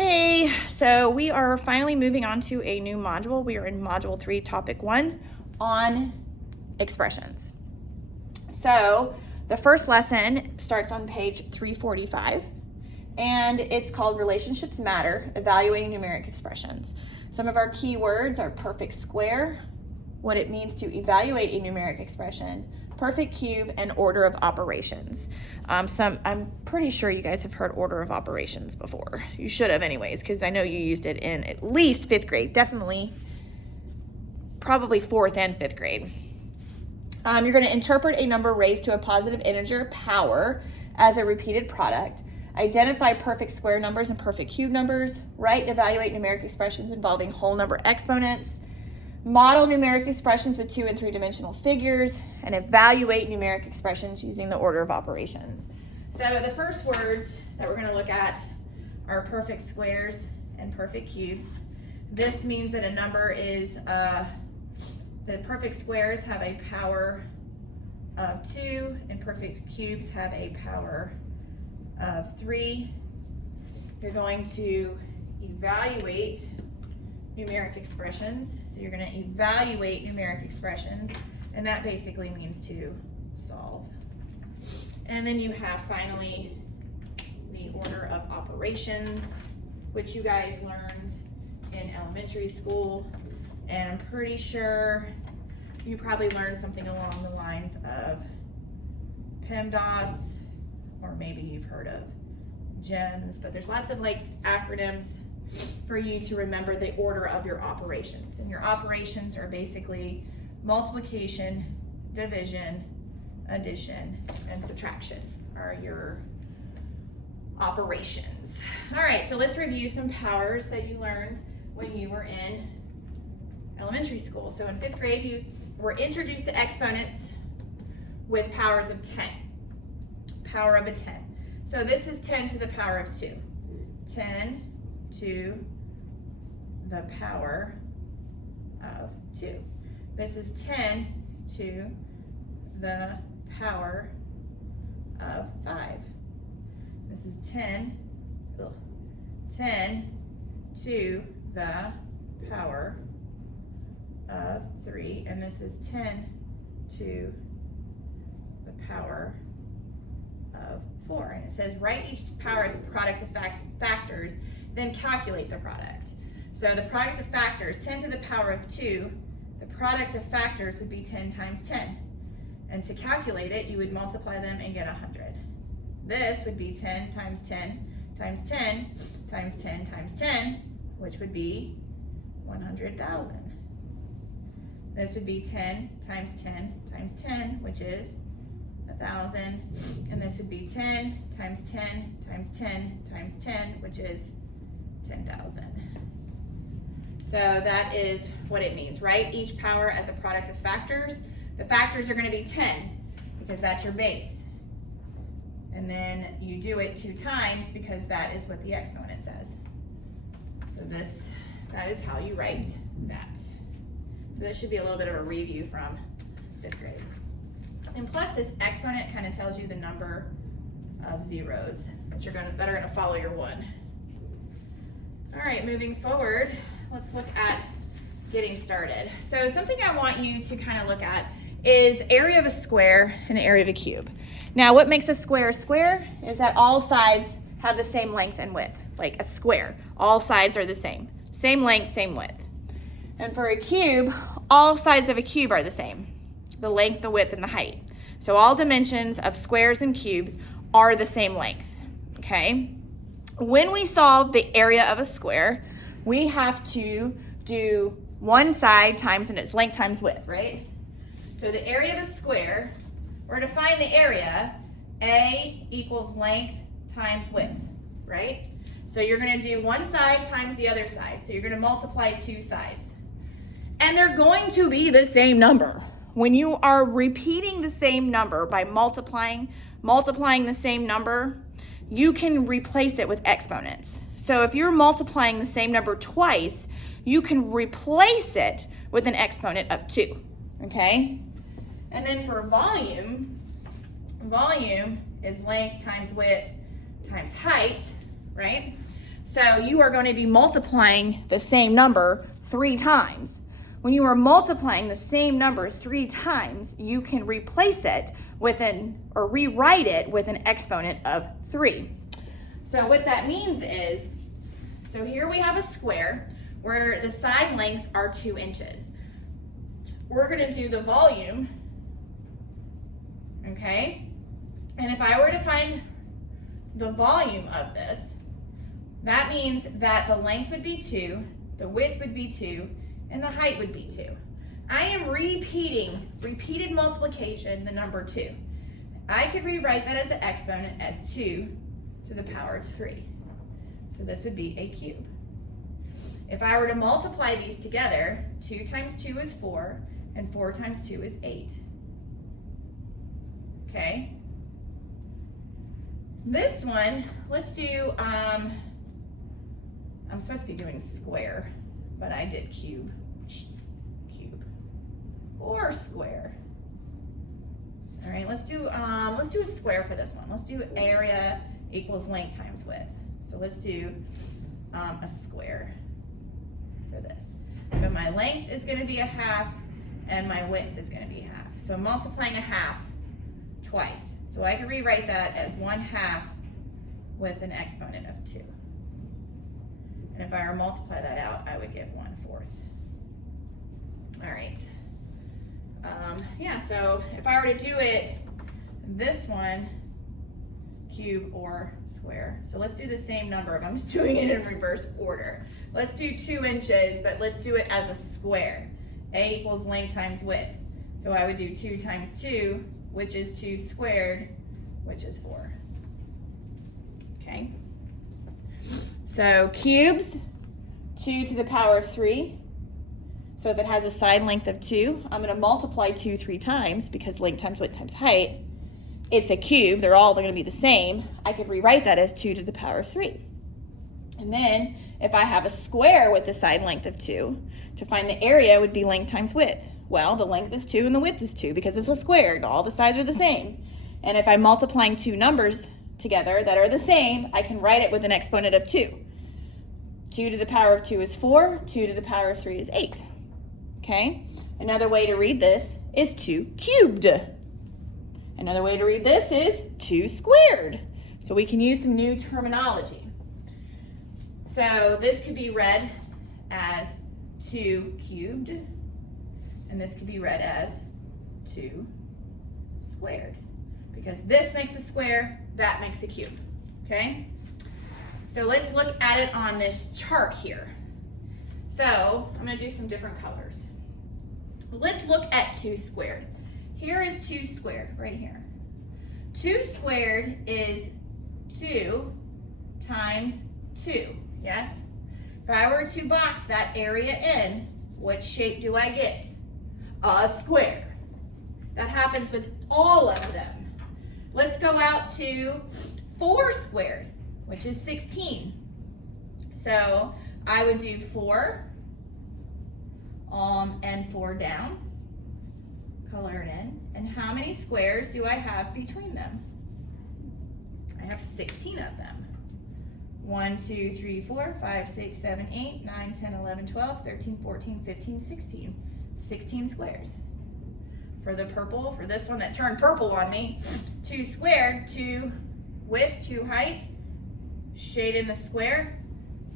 Hey, so we are finally moving on to a new module. We are in module 3, topic 1 on expressions. So the first lesson starts on page 345 and it's called Relationships Matter, Evaluating Numeric Expressions. Some of our key words are perfect square, what it means to evaluate a numeric expression, perfect cube, and order of operations. I'm pretty sure you guys have heard order of operations before. You should have anyways, because I know you used it in at least 5th grade, definitely, probably 4th and 5th grade. You're going to interpret a number raised to a positive integer power as a repeated product. Identify perfect square numbers and perfect cube numbers. Write and evaluate numeric expressions involving whole number exponents. Model numeric expressions with 2- and 3-dimensional figures, and evaluate numeric expressions using the order of operations. So the first words that we're going to look at are perfect squares and perfect cubes. This means that a number is, the perfect squares have a power of 2, and perfect cubes have a power of 3. You're going to evaluate numeric expressions. So you're going to evaluate numeric expressions, and that basically means to solve. And then you have finally the order of operations, which you guys learned in elementary school, and I'm pretty sure you probably learned something along the lines of PEMDAS, or maybe you've heard of GEMS, but there's lots of acronyms for you to remember the order of your operations. And your operations are basically multiplication, division, addition, and subtraction are your operations. All right, so let's review some powers that you learned when you were in elementary school. So in 5th grade, you were introduced to exponents with powers of 10. Power of a 10. So this is 10 to the power of 2. 10 to the power of 2. This is 10 to the power of 5. This is 10 to the power of 3, and this is 10 to the power of 4. And it says write each power as a product of factors, then calculate the product. So the product of factors, 10 to the power of 2, the product of factors would be 10 times 10. And to calculate it, you would multiply them and get 100. This would be 10 times 10 times 10 times 10 times 10, which would be 100,000. This would be 10 times 10 times 10, which is 1,000. And this would be 10 times 10 times 10 times 10, which is 10,000. So that is what it means. Write each power as a product of factors. The factors are going to be 10 because that's your base. And then you do it 2 times because that is what the exponent says. So that is how you write that. So this should be a little bit of a review from 5th grade. And plus this exponent kind of tells you the number of zeros that are going to follow your 1. All right, moving forward, let's look at getting started. So something I want you to kind of look at is area of a square and area of a cube. Now, what makes a square is that all sides have the same length and width, like a square. All sides are the same. Same length, same width. And for a cube, all sides of a cube are the same. The length, the width, and the height. So all dimensions of squares and cubes are the same length, okay? When we solve the area of a square, we have to do one side times its length times width, right? So the area of a square, or to find the area, A equals length times width, right? So you're going to do one side times the other side. So you're going to multiply 2 sides. And they're going to be the same number. When you are repeating the same number by multiplying the same number, you can replace it with exponents. So if you're multiplying the same number twice, you can replace it with an exponent of 2, okay? And then for volume is length times width times height, right? So you are going to be multiplying the same number 3 times. When you are multiplying the same number 3 times, you can replace it with or rewrite it with an exponent of 3. So what that means is, so here we have a square where the side lengths are 2 inches. We're going to do the volume, okay? And if I were to find the volume of this, that means that the length would be 2, the width would be 2, and the height would be 2. I am repeated multiplication, the number 2. I could rewrite that as an exponent as 2 to the power of 3. So this would be a cube. If I were to multiply these together, 2 times 2 is 4, and 4 times 2 is 8. Okay? This one, let's do, I'm supposed to be doing square, but I did cube, or square. All right, let's do a square for this one. Let's do area equals length times width. So let's do a square for this. So my length is going to be a half, and my width is going to be half. So I'm multiplying a half twice. So I can rewrite that as 1/2 with an exponent of 2. And if I were to multiply that out, I would get 1/4. All right. Yeah, so if I were to do it, this one, cube or square. So let's do the same number. I'm just doing it in reverse order. Let's do 2 inches, but let's do it as a square. A equals length times width. So I would do 2 times 2, which is 2 squared, which is 4. Okay? So cubes, 2 to the power of 3. So if it has a side length of 2, I'm going to multiply 2 3 times because length times width times height. It's a cube. They're all going to be the same. I could rewrite that as 2 to the power of 3. And then if I have a square with the side length of 2, to find the area would be length times width. Well, the length is 2 and the width is 2 because it's a square and all the sides are the same. And if I'm multiplying 2 numbers together that are the same, I can write it with an exponent of 2. 2 to the power of 2 is 4. 2 to the power of 3 is 8. Okay? Another way to read this is 2 cubed. Another way to read this is 2 squared. So we can use some new terminology. So this could be read as 2 cubed, and this could be read as 2 squared. Because this makes a square, that makes a cube. Okay? So let's look at it on this chart here. So I'm going to do some different colors. Let's look at 2 squared. Here is 2 squared, right here. 2 squared is 2 times 2, yes? If I were to box that area in, what shape do I get? A square. That happens with all of them. Let's go out to 4 squared, which is 16. So I would do 4 and 4 down, color it in. And how many squares do I have between them? I have 16 of them. 1, 2, 3, 4, 5, 6, 7, 8, 9, 10, 11, 12, 13, 14, 15, 16. 16 squares. For the purple, for this one that turned purple on me, 2 squared, 2 width, 2 height, shade in the square,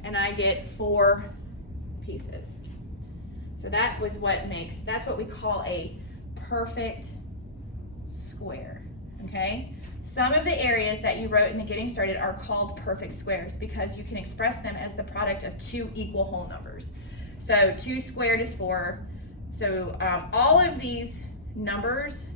and I get 4 pieces. So that was what makes, that's what we call a perfect square, okay? Some of the areas that you wrote in the getting started are called perfect squares because you can express them as the product of 2 equal whole numbers. So 2 squared is 4. So all of these numbers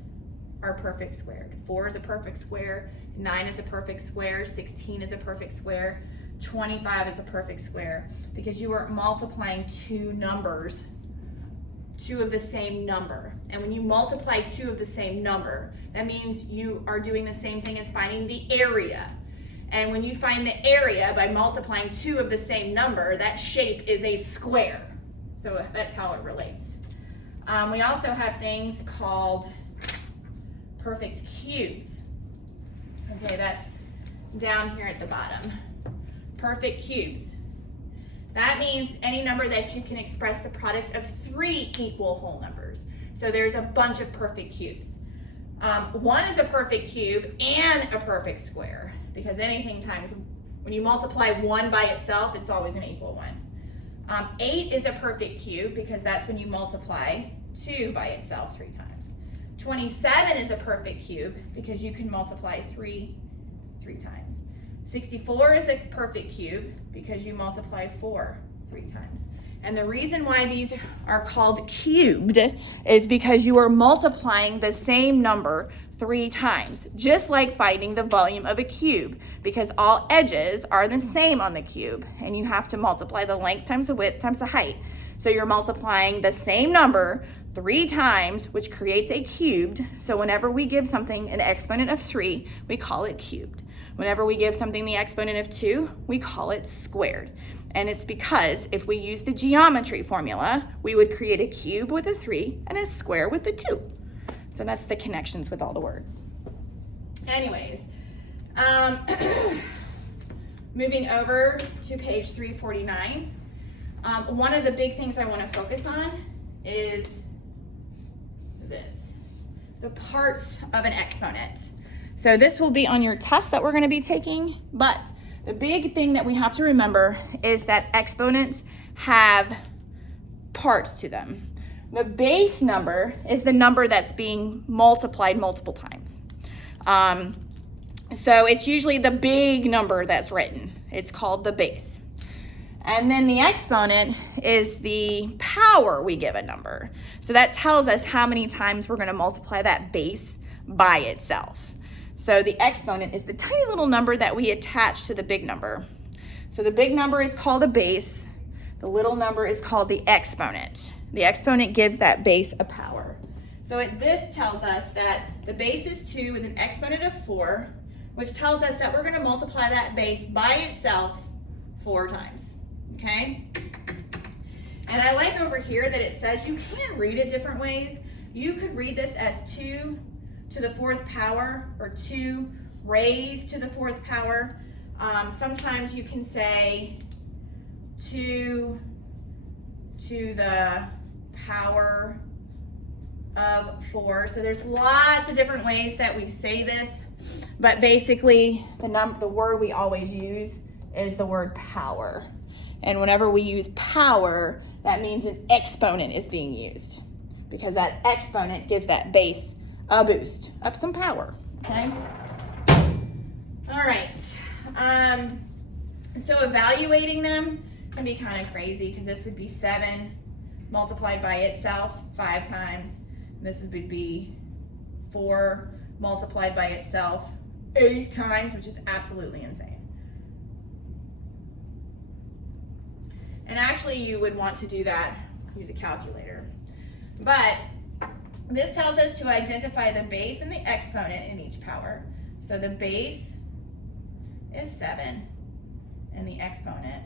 are perfect squared. 4 is a perfect square, 9 is a perfect square, 16 is a perfect square, 25 is a perfect square because you are multiplying 2 numbers, 2 of the same number. And when you multiply 2 of the same number, that means you are doing the same thing as finding the area. And when you find the area by multiplying 2 of the same number, that shape is a square. So that's how it relates. We also have things called perfect cubes. Okay, that's down here at the bottom. perfect cubes. That means any number that you can express the product of 3 equal whole numbers. So there's a bunch of perfect cubes. 1 is a perfect cube and a perfect square, because anything times, when you multiply 1 by itself, it's always going to equal 1. 8 is a perfect cube, because that's when you multiply 2 by itself 3 times. 27 is a perfect cube, because you can multiply 3 times. 64 is a perfect cube, because you multiply 4 3 times. And the reason why these are called cubed is because you are multiplying the same number 3 times, just like finding the volume of a cube, because all edges are the same on the cube, and you have to multiply the length times the width times the height. So you're multiplying the same number 3 times, which creates a cubed. So whenever we give something an exponent of 3, we call it cubed. Whenever we give something the exponent of 2, we call it squared. And it's because if we use the geometry formula, we would create a cube with a 3 and a square with a 2. So that's the connections with all the words. Anyways, moving over to page 349, one of the big things I want to focus on is this, the parts of an exponent. So this will be on your test that we're going to be taking, but the big thing that we have to remember is that exponents have parts to them. The base number is the number that's being multiplied multiple times. So it's usually the big number that's written. It's called the base. And then the exponent is the power we give a number. So that tells us how many times we're going to multiply that base by itself. So the exponent is the tiny little number that we attach to the big number. So the big number is called a base. The little number is called the exponent. The exponent gives that base a power. So this tells us that the base is 2 with an exponent of 4, which tells us that we're going to multiply that base by itself 4 times. Okay? And I like over here that it says you can read it different ways. You could read this as 2 to the 4th power, or 2 raised to the 4th power. Sometimes you can say 2 to the power of 4. So there's lots of different ways that we say this, but basically the word we always use is the word power. And whenever we use power, that means an exponent is being used, because that exponent gives that base a boost, up some power, okay? All right, so evaluating them can be kind of crazy, because this would be 7 multiplied by itself 5 times. This would be 4 multiplied by itself 8 times, which is absolutely insane. And actually you would want to do that, use a calculator. But this tells us to identify the base and the exponent in each power. So the base is 7 and the exponent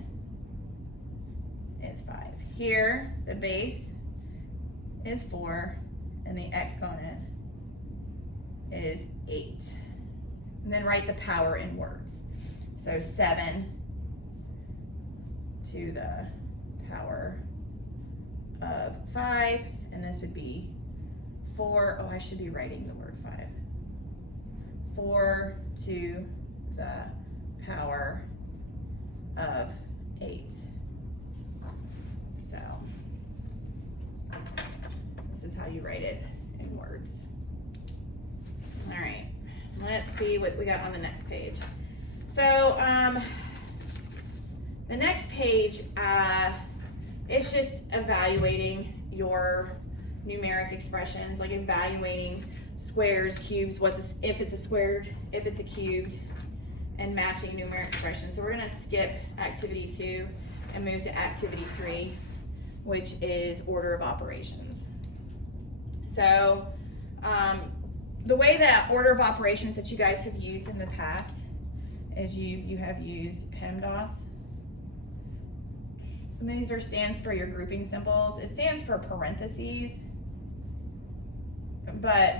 is 5. Here, the base is 4 and the exponent is 8. And then write the power in words. So 7 to the power of 5, and this would be 4, oh, I should be writing the word 5. 4 to the power of 8. So, this is how you write it in words. All right, let's see what we got on the next page. So, the next page, it's just evaluating your numeric expressions, like evaluating squares, cubes, if it's a squared, if it's a cubed, and matching numeric expressions. So we're going to skip activity 2 and move to activity 3, which is order of operations. So the way that order of operations that you guys have used in the past is you have used PEMDAS. And these stands for your grouping symbols. It stands for parentheses, but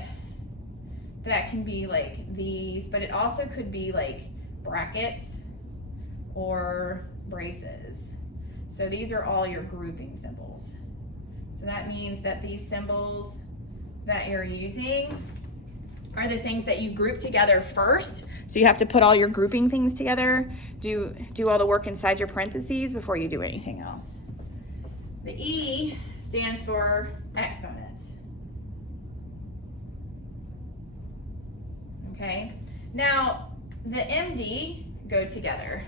that can be like these, but it also could be like brackets or braces. So these are all your grouping symbols. So that means that these symbols that you're using are the things that you group together first. So you have to put all your grouping things together, do all the work inside your parentheses before you do anything else. The E stands for exponents. Okay, now the MD go together.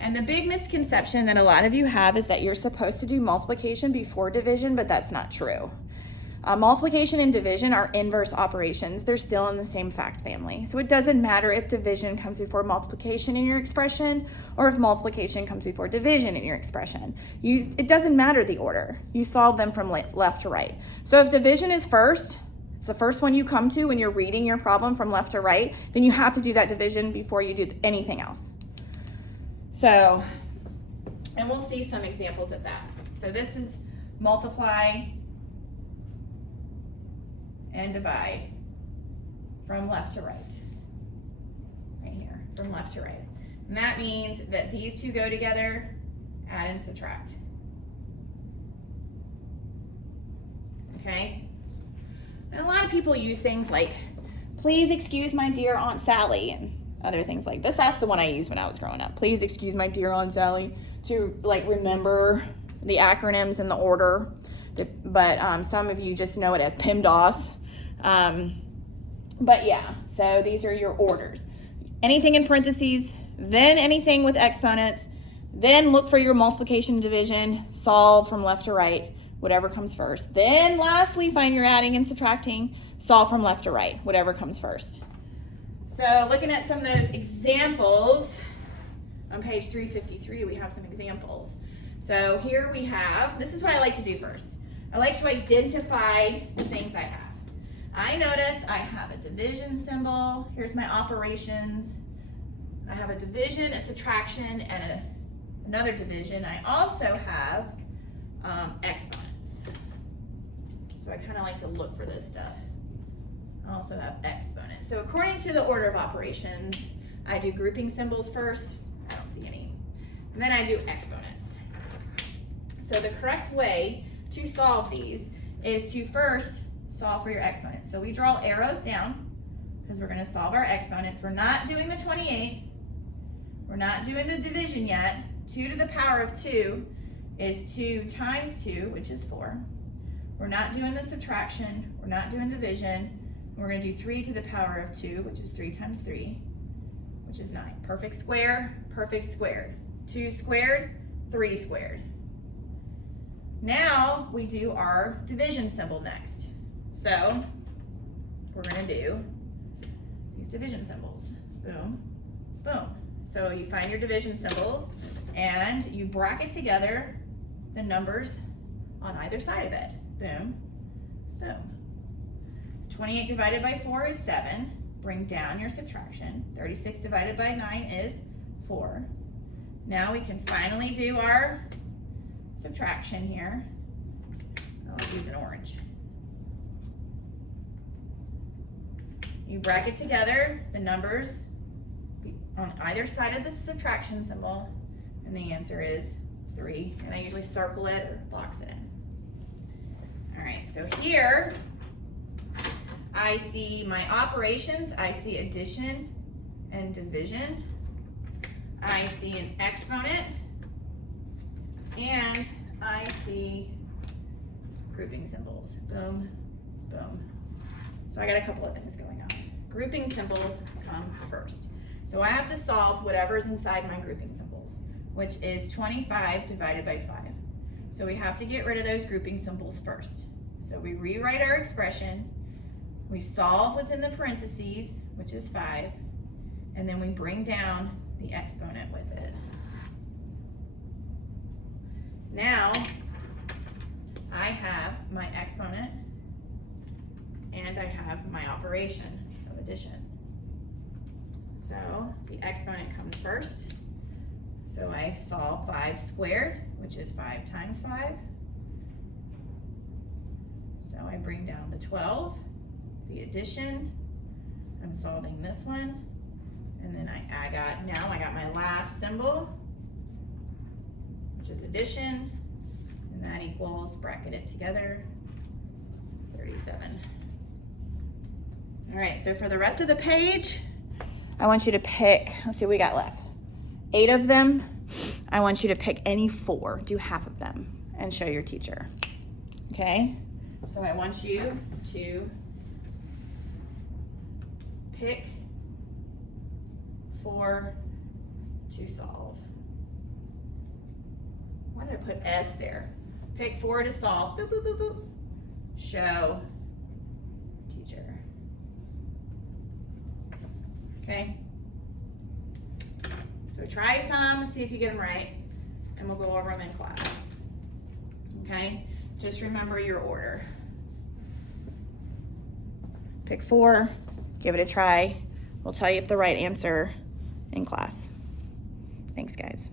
And the big misconception that a lot of you have is that you're supposed to do multiplication before division, but that's not true. Multiplication and division are inverse operations. They're still in the same fact family. So it doesn't matter if division comes before multiplication in your expression or if multiplication comes before division in your expression. It doesn't matter the order. You solve them from left to right. So if division is first, it's the first one you come to when you're reading your problem from left to right, then you have to do that division before you do anything else. So, and we'll see some examples of that. So this is multiply and divide from left to right. Right here, from left to right. And that means that these two go together, add and subtract. Okay? And a lot of people use things like, please excuse my dear Aunt Sally, and other things like this. That's the one I used when I was growing up. Please excuse my dear Aunt Sally, to like remember the acronyms in the order. But some of you just know it as PEMDAS. But yeah, so these are your orders. Anything in parentheses, then anything with exponents, then look for your multiplication and division, solve from left to right, whatever comes first. Then lastly, find your adding and subtracting, solve from left to right, whatever comes first. So looking at some of those examples, on page 353, we have some examples. So here we have, this is what I like to do first. I like to identify the things I have. I notice I have a division symbol. Here's my operations. I have a division, a subtraction, and another division. I also have exponents. So I kind of like to look for this stuff. I also have exponents. So according to the order of operations, I do grouping symbols first. I don't see any. And then I do exponents. So the correct way to solve these is to first solve for your exponents. So we draw arrows down because we're going to solve our exponents. We're not doing the 28. We're not doing the division yet. 2 to the power of 2 is 2 times 2, which is 4. We're not doing the subtraction. We're not doing division. We're going to do 3 to the power of 2, which is 3 times 3, which is 9. Perfect square, perfect squared. 2 squared, 3 squared. Now we do our division symbol next. So we're going to do these division symbols. Boom, boom. So you find your division symbols and you bracket together the numbers on either side of it. Boom, boom. 28 divided by 4 is 7. Bring down your subtraction. 36 divided by 9 is 4. Now we can finally do our subtraction here. I'll use an orange. You bracket together the numbers on either side of the subtraction symbol, and the answer is 3. And I usually circle it or box it in. All right, so here I see my operations. I see addition and division. I see an exponent, and I see grouping symbols. Boom, boom. So I got a couple of things going on. Grouping symbols come first. So I have to solve whatever's inside my grouping symbols, which is 25 divided by 5. So we have to get rid of those grouping symbols first. So we rewrite our expression, we solve what's in the parentheses, which is 5, and then we bring down the exponent with it. Now, I have my exponent and I have my operation of addition. So the exponent comes first. So I solve 5 squared, which is 5 times 5. So I bring down the 12, the addition. I'm solving this one. And then I got my last symbol, which is addition, and that equals, bracket it together, 37. All right, so for the rest of the page, I want you to pick, let's see what we got left. 8 of them. I want you to pick any 4, do half of them, and show your teacher, okay? So I want you to pick 4 to solve. Why did I put S there? Pick 4 to solve, boop, boop, boop, boop. Show teacher. Okay? So try some, see if you get them right, and we'll go over them in class. Okay? Just remember your order. Pick 4, give it a try. We'll tell you if the right answer in class. Thanks, guys.